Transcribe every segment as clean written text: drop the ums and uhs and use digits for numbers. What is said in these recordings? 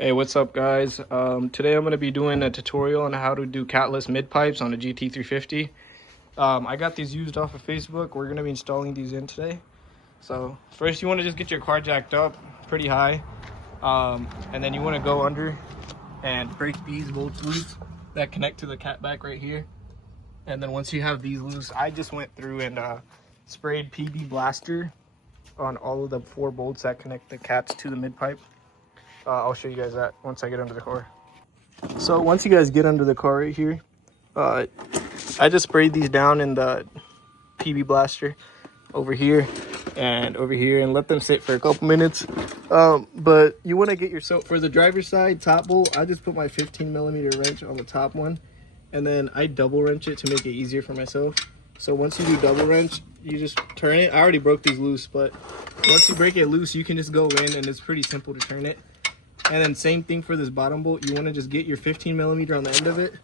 Hey, what's up guys? Today I'm going to be doing a tutorial on how to do catless midpipes on a GT350. I got these used off of Facebook. We're going to be installing these in today. So first you want to just get your car jacked up pretty high, and then you want to go under and break these bolts loose that connect to the cat back right here. And then once you have these loose, I just went through and sprayed PB blaster on all of the 4 bolts that connect the cats to the midpipe. I'll show you guys that once I get under the car. So once you guys get under the car right here, I just sprayed these down in the PB blaster over here and let them sit for a couple minutes. But you want to get yourself, for the driver's side top bolt, I just put my 15mm wrench on the top one, and then I double wrench it to make it easier for myself. So once you do double wrench, you just turn it. I already broke these loose, but once you break it loose, you can just go in and it's pretty simple to turn it. And then same thing for this bottom bolt. You want to just get your 15mm on the end of it,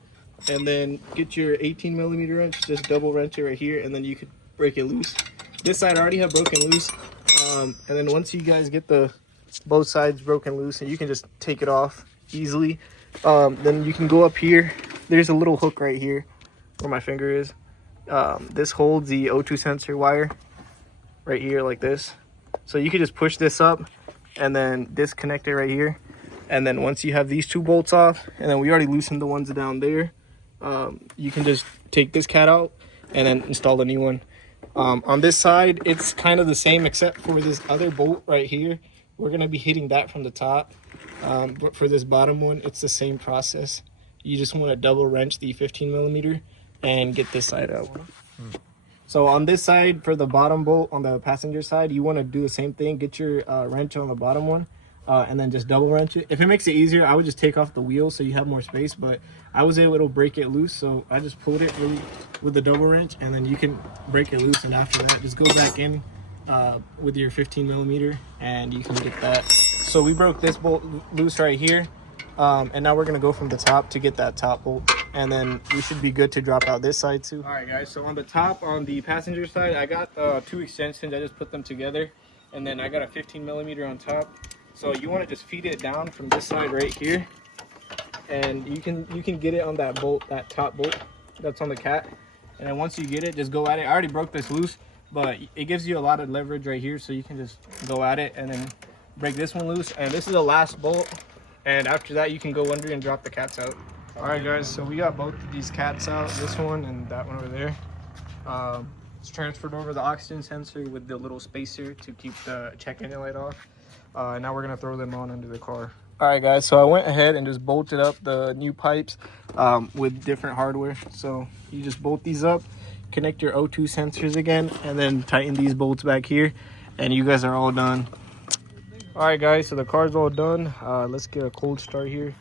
and then get your 18mm wrench, just double wrench it right here, and then you could break it loose. This side I already have broken loose, and then once you guys get both sides broken loose, and you can just take it off easily, then you can go up here. There's a little hook right here where my finger is. This holds the O2 sensor wire right here like this. So you can just push this up and then disconnect it right here. And then once you have these 2 bolts off, and then we already loosened the ones down there, you can just take this cat out and then install a new one. On this side, it's kind of the same except for this other bolt right here. We're going to be hitting that from the top. But for this bottom one, it's the same process. You just want to double wrench the 15mm and get this side out. So on this side, for the bottom bolt on the passenger side, you want to do the same thing. Get your wrench on the bottom one, and then just double wrench it. If it makes it easier, I would just take off the wheel so you have more space, but I was able to break it loose, so I just pulled it really with the double wrench, and then you can break it loose, and after that just go back in with your 15mm and you can get that. So we broke this bolt loose right here, and now we're going to go from the top to get that top bolt, and then we should be good to drop out this side too. All right guys, so on the top, on the passenger side, I got 2 extensions. I just put them together, and then I got a 15mm on top. So you want to just feed it down from this side right here, and you can get it on that bolt, that top bolt that's on the cat. And then once you get it, just go at it. I already broke this loose, but it gives you a lot of leverage right here, so you can just go at it and then break this one loose. And this is the last bolt, and after that you can go under and drop the cats out. All right guys, so we got both of these cats out, this one and that one over there. It's transferred over the oxygen sensor with the little spacer to keep the check engine light off. Now we're gonna throw them on under the car. All right guys, so I went ahead and just bolted up the new pipes with different hardware. So you just bolt these up, connect your O2 sensors again, and then tighten these bolts back here, and you guys are all done. All right guys, so the car's all done. Let's get a cold start here.